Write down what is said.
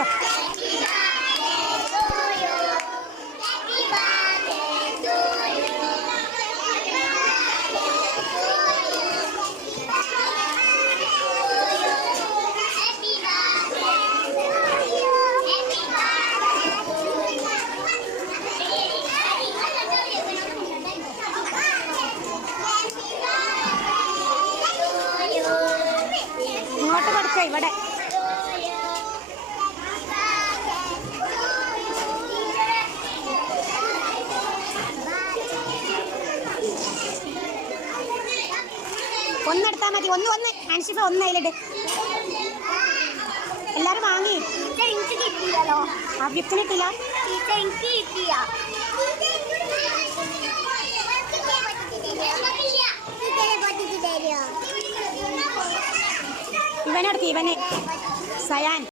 കേട്ടോ. ഇങ്ങോട്ട് കൊടുക്ക ഇവിടെ. ഒന്നെടുത്താൽ മതി. ഒന്ന് അൻഷിഫ ഒന്ന് അതിലിട്ട്. എല്ലാരും വാങ്ങി. ആ ഗിഫ്റ്റിന് കിട്ടില്ല. ഇവനെടുത്ത് ഇവന് സയാൻ.